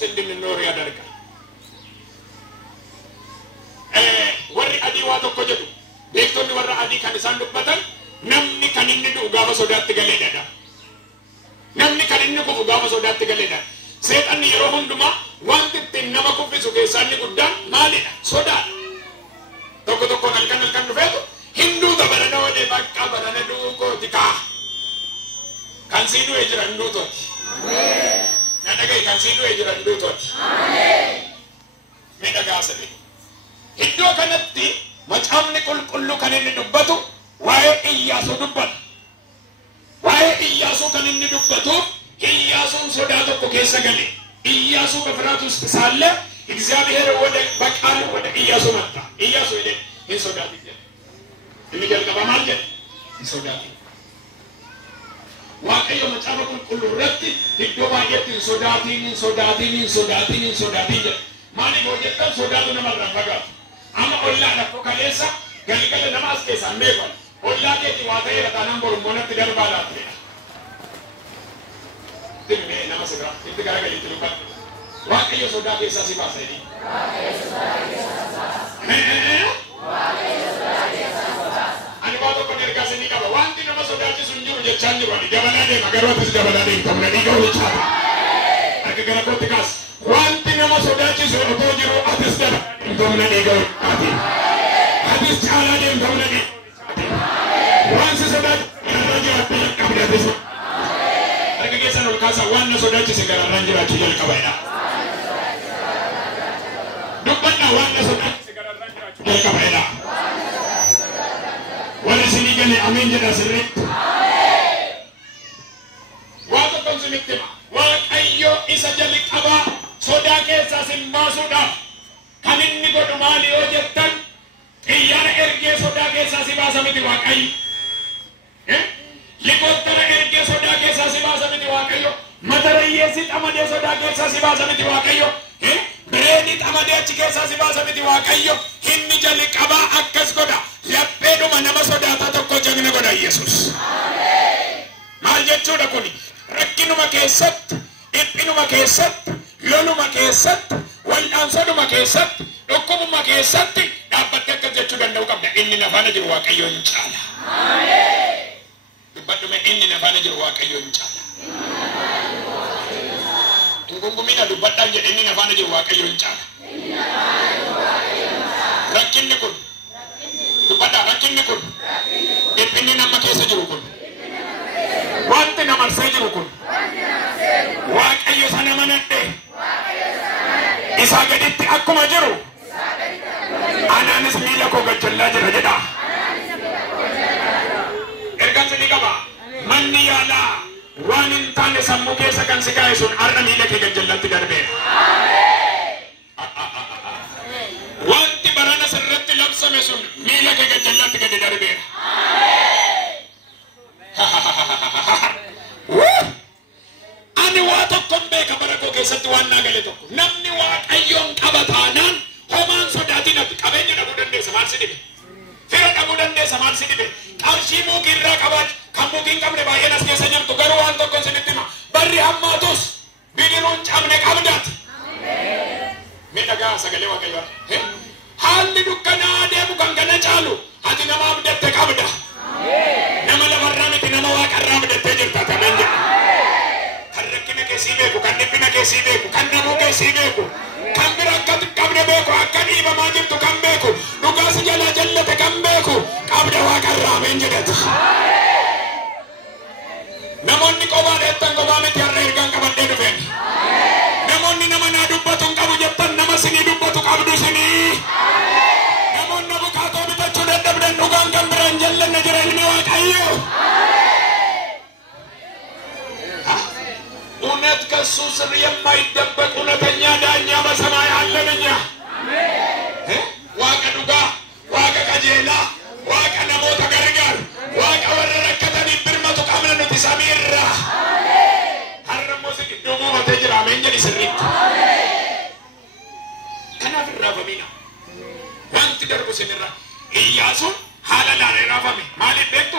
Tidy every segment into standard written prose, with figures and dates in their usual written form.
ውስጥ እንድንኖር ያደርጋል። ወሪ አዲ ዋተኮ ጀዱ ቤክቶኒ ወራ አዲ ከንሳን ዱበተን namni kan inni du'u gaafa sodaatti galeedha. Namni kan inni kufu gaafa sodaatti galeedha. Seexanni yeroo hundumaa wanti ittiin nama kuffisu keessaa inni guddaan maalidha? Sodaadha. Tokko tokkoon halkan dhufeetu hinduuta barana walee bakka barana du'uu kooti kaa. Kan sii du'e jira hinduutooti. Na dhagahi kan sii du'e jira hinduutooti. Mee dhagaa sadii. Iddoo kanatti macaafni qulqulluu kan inni dubbatu waa'ee Iyyaasuu dubbata. Waa'ee Iyyaasuu kan inni dubbatuuf Iyyaasuun sodaa tokko keessa gale. Iyyaasuu በፍርሃት ውስጥ ሳለ እግዚአብሔር ወደ በቃሉ ወደ ኢያሱ መጣ። ኢያሱ ሄደ እንሶዳት ይጀ የሚገልቀባ ማለት እንሶዳት ዋቀዮ መጻፈ ቁልቁሉ ረቲ ዲዶባ የት እንሶዳቲን ማሊ ወጀታ ሶዳቱ ነመረፈጋ አማ ኦላ ለኮ ከሌሳ ገልገለ ነማስ ከሳ ሜቆል ኦላ ከቲ ዋተይ ረታናም ቦርሞነት ደርባላት ትምኔ ነማስጋ ይተጋገለ ይትሉባት ዋቀዮ ሶዳ ከሳ ሲባሰኒ አንባቶ ኮኔርጋሰኒ ቀባ ዋንቲ ነማሶዳቺ ሱንጁ ጀቻኒ ወዲ ደበላዴ መገሮትስ ደበላዴ ተምነዲ ገውቻ አገገረኮትካስ wanti nama sodaachisu otoo jiru atis daba intomna dhiigau ati atis caalaa deemtomna dhiigau wanti sodaachisa jiraatti jalqabdatis harka keessan ol kaasaa waan na sodaachise gararraan jiraachuu jalqabaadha dubbadha waan na sodaachise gararraan jiraachuu jalqabaadha wani isinii gale amiin jedha sirriitti waa tokkon sinitti hima waaqayyo isa jalqabaa sodaa keessaa simbaasuudhaaf kan inni godhu maali yoo jettan xiyyaara ergee sodaa keessaa si baasa miti waaqayyo likoottara ergee sodaa keessaa si baasa miti waaqayyo matarayyeessi xamadee sodaa keessaa si baasa miti waaqayyo bireeni xamadee achi keessaa si baasa miti waaqayyo inni jalqabaa akkas godha lapheedhuma nama sodaataa tokko jagna godha Yesus maal jechuudha kuni rakkinuma keessatti dhiphinuma keessatti loluma keessatti wal'aansoduma keessatti dhukkubuma keessatti dhaabbattee akkas jechuu danda'u qabda inni nafaana jiru waaqayyoon caala dubbadhume inni nafaana jiru waaqayyoon caala ingungumina dubbadhaan jedhe inni nafaana jiru waaqayyoon caala rakkinni kun dubbadhaa rakkinni kun dhiphinni nama keessa jiru kun wanti namarsee jiru kun waaqayyo sana manadhe isaa gaditti akkuma jiru anaanis miila koo gajjallaa jira jedha ergansa ni qaba manni yaalaa waan hin taane sammuu keessa kan si kaa'e sun har'a miila kee gajjallatti darbeera wanti barana sirratti labsame sun miila kee gajjallatti gadi darbeera ani waa tokkon beeka bara koo keessatti waan naa gale tokko namni waaqayyoon qaba taanaan homaan sodaatiin qabeenya dhabuu dandeessa maal si dhibe fira dhabuu dandeessa maal si dhibe qarshii muukii irraa qabaatu kan muukii hin qabne baay'een as keessa jirtu garuu waan tokkon sinitti hima barri hammaatus bidiruun cabne qabdaati mee dhagaa sagalee waaqayyoo haalli dukkanaa deemu kan kana caalu ati nama abdatte qabda nama lafarraa miti nama waaqarraa abdattee jirta kanan jedha rakkina keessii beeku kan dhiphina keessii beeku kan dhabuu keessii beeku kan bira akka qabne beeku akka dhiibamaa jirtu kan beeku dhugaasi jalaa jallate kan beeku qabda waaqarraa ameen jedhatu namoonni qobaa dheettan qobaa miti har'a ergaan qabadhee dhufeen namoonni nama naa dubbatu hin qabu jettan nama sinii dubbatu qabdu sinii namoonni abukaatoo bitachuu dadhabdan dhugaan kan biraan jallanne jira ilmi waaqayyo እውነት ከሱ ስር የማይደበቅ እውነተኛ ዳኛ በሰማይ አለን እኛ ዋቀ ዱጋ ዋቀ ቀጄላ ዋቀ ነሞተ ገርጋር ዋቀ ወረረከተኒ ብርመቱ ቀምነኑት ሰሚራ ሀረሞ ሲቅዱሙ መተጅራ መንጀል ስሪት ከናፍ ራፈሚና ዋንቲ ደርቡ ሲንራ ኢያሱን ሀለላን ራፈሚ ማሊ ቤቱ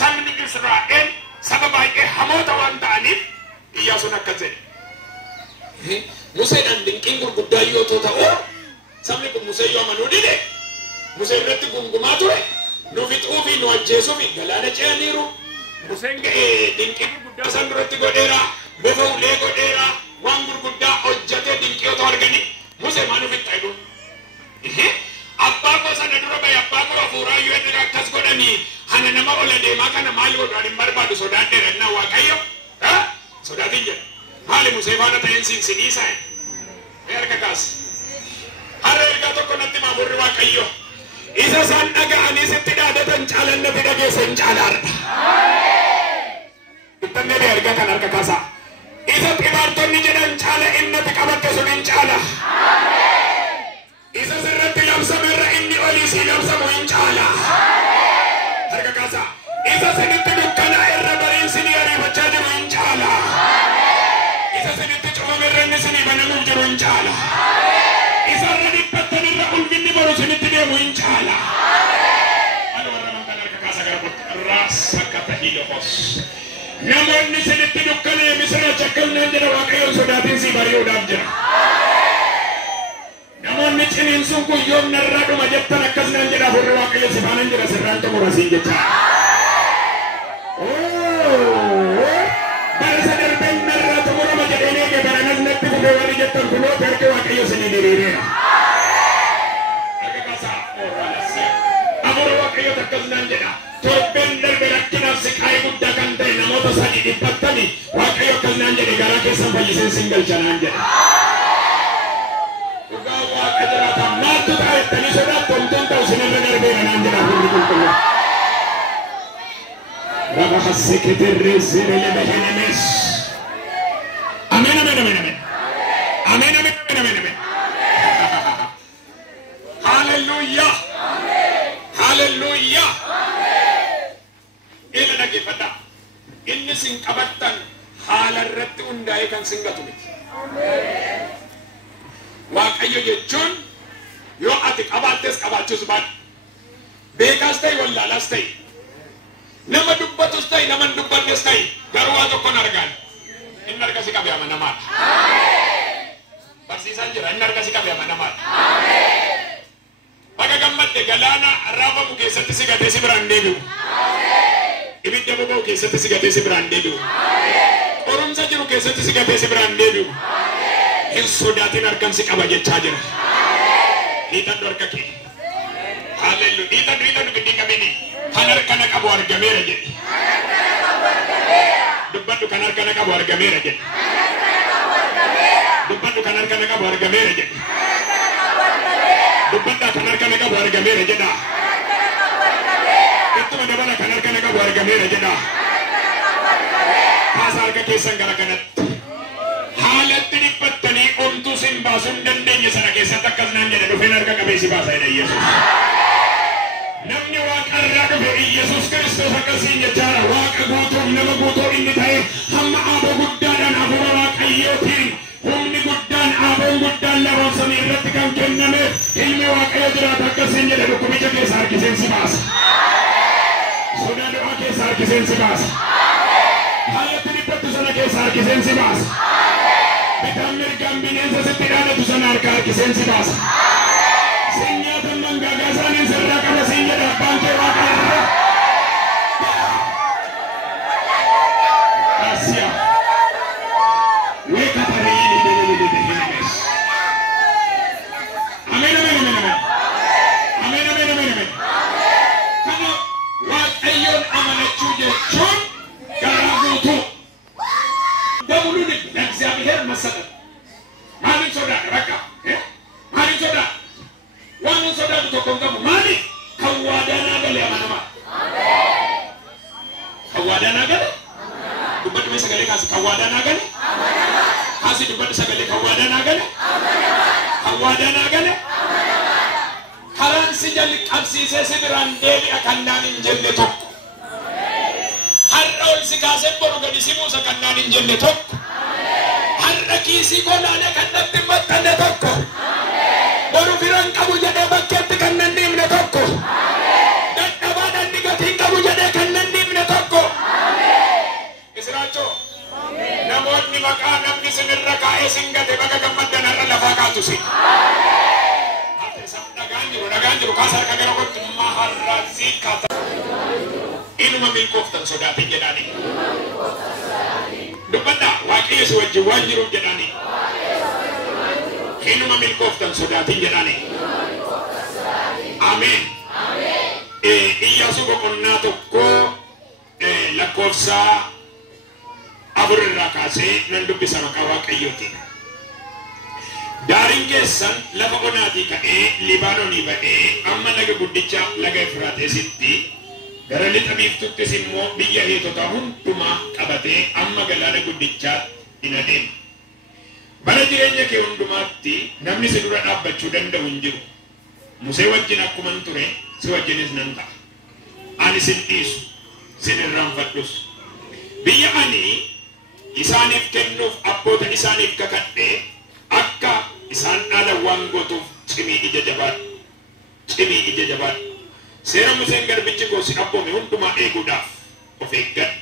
ሰምን እስራኤል ሰበባይ ሀሞተ ዋንታኒፍ Iyyaasuun akkas jedhe Museedhaan dinqiin gurguddaa yoo ta'u sabni kun Musee yoo amanuu dide Musee irratti gungumaa ture nu fixuu fi nu ajjeesuu fi galaana ce'aniiru. Museen dinqii gurguddaa san duratti godheera bofa ulee godheera waan gurguddaa hojjate dinqii otoo arganii Musee maa nu fixxa jedhu. Abbaa koo sana dura bahe abbaa koo hafuuraa yoo inni akkas godhanii hana nama ola deemaa kana maal godhaan hin barbaadu sodaadheera innaa Waaqayyo sodaatiin jedha. Maali Musee faana ta'een sinsiniisaa erga kaas. Har'a ergaa tokko natti maafurri Waaqayyo. Isa isaan dhaga'anii sitti dhaadatan caalan natti dhageessan caalaadha. Ittannee ergaa kan harka kaasaa. Isa xibaartonni jedhan caala innati qabatte sun hin caala. Isa sirratti labsamerra inni olii si labsamu hin caala. Harka kaasaa. Isa sinitti dukkanaa irra bariin sinii ariifachaa jiru hin caala. Isa sinitti cufamerra inni sinii banamuuf jiru hin caala. Isa irra dhiphattan irra ulfinni baru sinitti deemu hin caala. Ani warra mantan harka kaasaa gara botta raasa kata hiilofos. Namoonni sinitti dukkanee misira chakkannaan jedha Waaqayyoon sodaatiin si bari'uudhaaf jira. Namoonni ciniinsuun kun yoom narraa dhuma jettan akkasnaan jedha Hafuurri Waaqayyo si faana jira sirraan xumura siin jecha. Bara darbeen narraa xumurama jedheen eege baranas natti fufee warri jettan kunoo harki Waaqayyo sinii diriireera. Hafuurri Waaqayyo akkasnaan jedha. Torbeen darbe rakkinaaf siqaa'ee guddaa kan ta'e namoota sadii dhiphattanii Waaqayyo akkasnaan jedhe garaa keessan fayyiseen sin galchanaan jedha. Dhugaa Waaqa jiraata maaltu taa'ettanii sodaattu homtuun ta'u sinirra darbeera naan jedha Hafuurri Qulqulluun. Raba hasseketerree zirele behenemes. Ameen ameen ameen ameen. Ameen ameen ameen ameen. Hallelujah. Hallelujah. Ila dhaggeeffadha. Inni sin qabattan haala irratti hundaa'ee kan sin gatu miti. Waaqayyo jechuun yoo ati qabaattes qabaachuus baadhu. Beekaas ta'e wallaalaas ta'e. Nama dubbatus ta'e nama hin dubbannes ta'e garuu waa tokkoon argaan. Inni harka si qabe amanamaadha. Barsiisaan jira inni harka si qabe amanamaadha. Baga gammadde galaana raafamu keessatti si gatee si biraan deebi'u. Ibidda boba'u keessatti si gatee si biraan deebi'u. Qorumsa jiru keessatti si gatee si biraan deebi'u. Hin sodaatin harkan si qaba jechaa jira. Hiixadhu harka kee. Hallelujah. Hiixadhu giddi qabini. Kan harkana qabu argameera jedhi. Dubbadhu kan harkana qabu argameera jedhi. Dubbadhu kan harkana qabu argameera jedhi. Dubbadhaa kan harkana qabu argameera jedha. Ittuma dabala kan harkana qabu argameera jedha. Kaasa harka keessan gara kanatti. Haalatti dhiphattanii omtuu sin baasuu hin dandeenye sana keessatti akkasnaan jedhe dhufeen harka qabee si baasa jedha Yesuus. Namni Waaqarraa dhufe Yesuus Kiristoos akkasiin jechaadha. Waaqa guutuuf nama guutuu inni ta'e hamma aaboo guddaadhaan hafuura Waaqayyootiin humni guddaan aaboon guddaan laroon samii irratti kan kennameef ilmi Waaqayyo jiraata akkasiin jedhe dhukkubicha keessa harkiseen si baasa. Sodaa du'aa keessa harkiseen si baasa. Haalatti dhiphattu sana keessa harkiseen si baasa. Bitaan mirgaan bineensa sitti dhaadatu sana harka harkiseen si baasa. Sin nyaatan mangaagaa isaaniin sirraa qaba siin jedha abbaan kee Waaqa irra. Asiya. Weka tarii himes. Ameen ameen ameen ameen. Ameen ameen ameen ameen. Kana Waaqayyoon amanachuu jechuun garaa guutuu. Dabuluun እግዚአብሔር መሰጠት ማንን sodaadha rakka maaliin sodaadha waan hin sodaatu tokko hin qabu maali kan waadaanaa gale amanamaa kan waadaanaa gale dubbadhu mee sagalee kaasi kan waadaanaa gale kaasi dubbadhu sagalee kan waadaanaa gale kan waadaanaa gale karaan si jalli qabsiisee si biraan deebi'a kan naan hin jenne tokko har'a ol si kaasee boru gadi si buusa kan naan hin jenne tokko har'a kiisii golaalee kan natti maxxanne tokko boru firan qabu jedhee bakkeetti kan nan dhiibne tokko dadhabaadhaan dhigatiin qabu jedhee kan nan dhiibne tokko Israachoo namoonni maqaa namni sinirra kaa'e waa'ee singate baga gammaddan har'a lafaa kaatusi. Nagaan jiru kaasa harka gara kootti maharraazii kaata. Inuma milkooftan sodaatin jedhani. Dubbadhaa waaqayyo si wajjin waan jiruuf jedhani. Inuma milkooftan sodaatin jedhani. Ameen. Iyyaasuu boqonnaa tokko lakkoofsa 4 irraa kaasee nan dubbisa maqaa waaqayyootiin. Daariin keessan lafa onaatii ka'ee Libaanoonii ba'ee amma laga guddicha laga Efraaxiisitti gara lixa biiftuuttis immoo biyya Heetotaa hundumaa qabatee amma galaana guddichaatti in adeema. Bara jireenya kee hundumaatti namni si dura dhaabbachuu danda'u hin jiru. Musee wajjin akkuman ture si wajjinis nan ta'a. Ani sin dhiisu sin irraanfadhus. Biyya ani isaaniif kennuuf abboota isaaniif kakadhee akka isaan dhaala waan gootuuf cimii ija jabaadhu. Cimii ija jabaadhu. Seera Museen garbichi koo si abboome hundumaa eeguudhaaf of eeggadhu.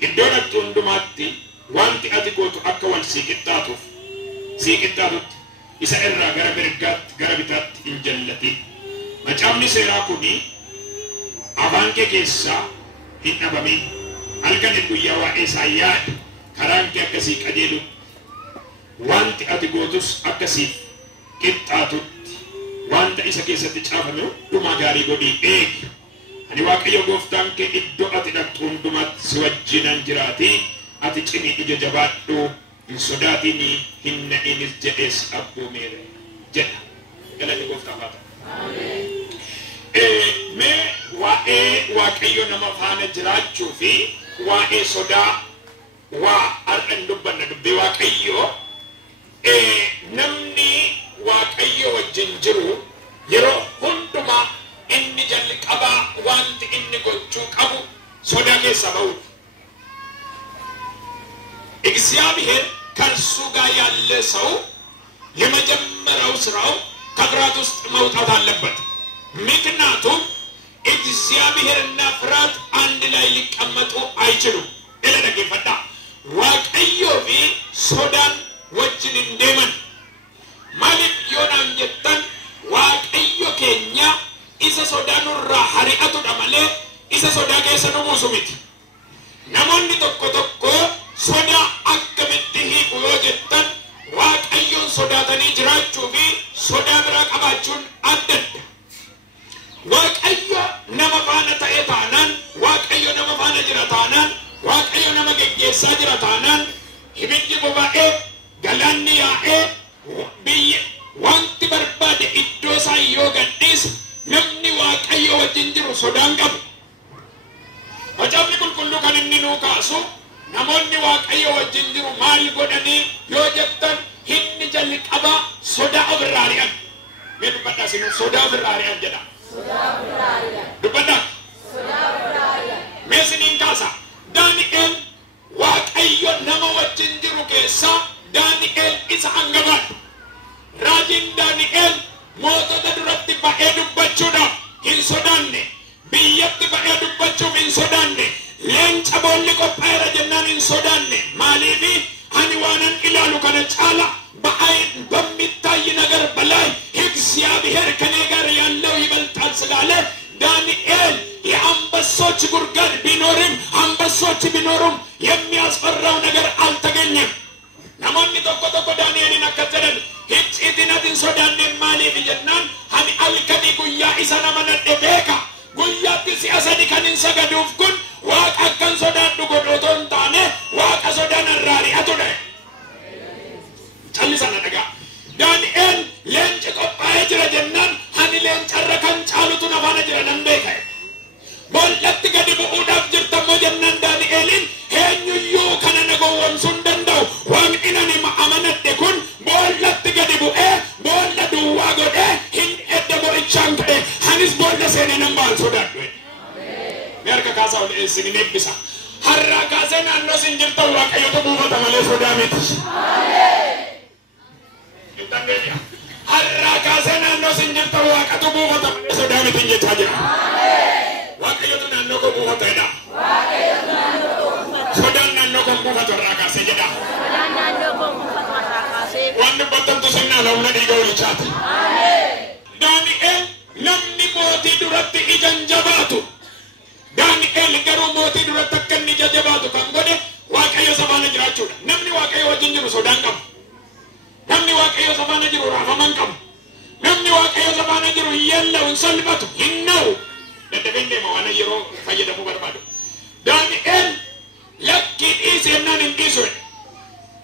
Iddoo dhaqxu hundumaatti wanti ati gootu akka wal sii qixxaatutti isa irraa gara mirgaatti gara bitaatti hin jallatin. Macaafni seeraa kuni afaan kee keessaa hin dhabamin. Halkanii guyyaa waa'ee isaa yaadi. Karaan kee akkasii qajeelu. Wanti ati gootus akkasii qixxaatutti wanta isa keessatti caafame hundumaa gaarii godhii eegi. Ani waaqayyo gooftaan kee iddoo ati dhaqxu hundumaatti si wajjinan jiraatii ati cimii ija jabaadhu hin sodaatinii hin na'inis jedhees abboomeera jedha. Galanni gooftaaf haa ta'u. Mee waa'ee waaqayyo nama faana jiraachuu fi waa'ee sodaa waa har'an dubbanna dubbii waaqayyo namni waaqayyo wajjin jiru yeroo hundumaa inni jalqabaa wanti inni gochuu qabu sodaa keessa ba'u. እግዚአብሔር ከእርሱ ጋር ያለ ሰው የመጀመሪያው ስራው ከፍርሃት ውስጥ መውጣት አለበት። ምክንያቱም እግዚአብሔርና ፍርሃት አንድ ላይ ሊቀመጡ አይችሉም። እለነገ ፈዳ waaqayዮ ፊ ሶዳን ወጅን እንደመን ማለት ዮናን ጀተን waaqayዮ ኬኛ ኢሰ ሶዳኑራ ሐሪአቱ ደመለ ኢሰ ሶዳ ከሰኑ ሙሱሚት namoonni tokko sodaa akkamitti hiiku yoo jettan waaqayyoon sodaatanii jiraachuu fi sodaa biraa qabaachuun adda adda. Waaqayyo nama faana ta'e taanaan waaqayyo nama faana jira taanaan waaqayyo nama geggeessaa jira taanaan ibiddi boba'ee galaanni yaa'ee biyya wanti barbaade iddoo isaa yoo gadhiise namni waaqayyo wajjin jiru sodaan qabu. Macaafni qulqulluu kan inni nuu kaasu namoonni waaqayyo wajjin jiru maal godhanii yoo jettan inni jalqaba sodaa ofirraa ari'an. Mee dubbadhaa sinuu sodaa ofirraa ari'an jedha. Dubbadhaa. Mee siniin kaasa. Daani'eel waaqayyo nama wajjin jiru keessaa Daani'eel isa hangafaadha. Raajiin Daani'eel mootota duratti ba'ee dubbachuudhaaf hin sodaanne. Biyyatti ba'ee dubbachuuf hin sodaanne. Leenca boolli qophaa'eera jennaan hin sodaanne. Maaliifi ani waanan ilaalu kana caala በሚታይ ነገር በላይ እግዚአብሔር ከኔ ጋር ያለው ይበልጣል ስላለ ዳንኤል የአንበሶች ጉድጓድ ቢኖርም አንበሶች ቢኖሩም የሚያስፈራው ነገር አልተገኘም። ናሞኒ tokko ዳንኤልን አከተለን ሂጭቲናትን ሶዳን ማሊፍ ጀናን ሀኒ አልከኒ ጉያ ኢሳና መነደ ቤካ ጉያት ሲያሰዲ ከንን ሰገዱፍ ኩን ዋቅ አከን ሶዳን ዱጎዶቶን ታኔ ዋቅ ሶዳን አራሪ አቶደ ቻሊሳና ደጋ ዳንኤል ሌንጭ ቆጳይ ጅረ ጀናን ሀኒ ሌንጭ ረከን ጫሉቱን አፋነ ጅረ ነንቤከ ቦለት ገዲ ቡኡዳፍ ጅርተሞ ጀናን ዳንኤልን ሄኙዩ ከነነጎ ወምሱን ደንዳው ዋንኢናኒ ማአመነደ ኩን ቦለት ገዲ ቡኤ ቦለ ዱዋ ጎዴ ሂን ኤደሞ ኢቻንከ ሀኒስ ቦለ ሴኔ ነምባል ሶዳዶ ሜርከ ካሳው ለእስግኔ ቢሳ ሀራ ካሰና ነው ሲንጅርተው ዋቀዮ ተቡፈ ተመለ ሶዳሜት አሜን እንደነኛ ሀራ ካሰና ነው ሲንጅርተው ዋቀቱ ቡፈ ተመለ ሶዳሜት እንጀታጅራ አሜን ዋቀዮ ተናኖ ኮቡፈ ተዳ ዋቀዮ ተናኖ ሶዳን ናኖ ኮቡፈ ተራካ ሰጀዳ ሶዳን ናኖ ኮቡፈ ተራካ darbatan tu sirna launa diga ulichat. Daniel namni moti duratti ijan jabatu. Daniel garuu moti duratti akkan ija jabatu kan godhe Waaqayyo sabana jiraachuudha. Namni Waaqayyo wajjin jiru sodaan qabu. Namni Waaqayyo sabana jiru raafaman qabu. Namni Waaqayyo sabana jiru yella salphatu hinna'u. Dadhabeen deema waan yeroo fayyadamuu barbaadu. Daniel lakki dhiisennaan hin dhiisue.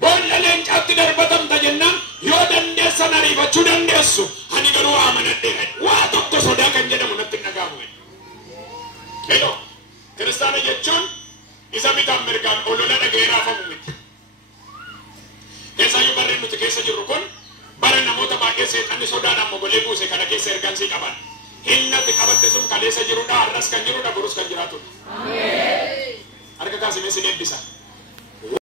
Boolla leencaatti darbatamta jennaan yoo dandeessan ariifachuu dandeessu. Ani garuu amanadheera. Waa tokko sodaa kan jedhamu natti hin dhaga'amu. Hello. Kiristaana jechuun isa bitaan mirgaan olola dhaga'ee raafamu miti. Keessaayyuu barreen nuti keessa jirru kun bara namoota baay'ee seexanni sodaadhaan mogolee buuse kana keessa ergansii qaban. Hinnatti qabatte sun kaleessa jirudha, har'as kan jirudha, borus kan jiraatudha. Harka kaasimee sin eebbisa.